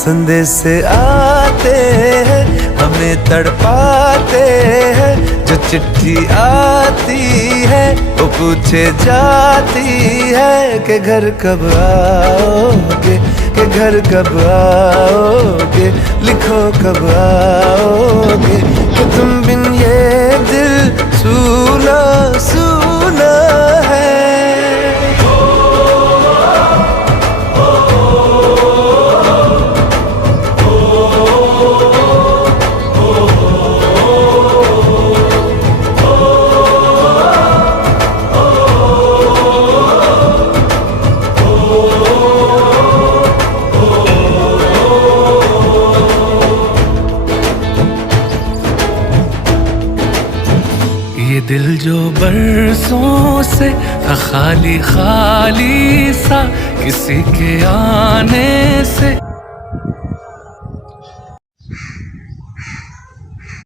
संदेश आते हैं हमें तड़पाते हैं, जो चिट्ठी आती है वो पूछे जाती है कि घर कब आओगे, कि घर कब आओगे, लिखो कब आओगे, कि तुम बिन ये दिल सूना सूना है। ये दिल जो बरसों से था खाली खाली सा, किसी के आने से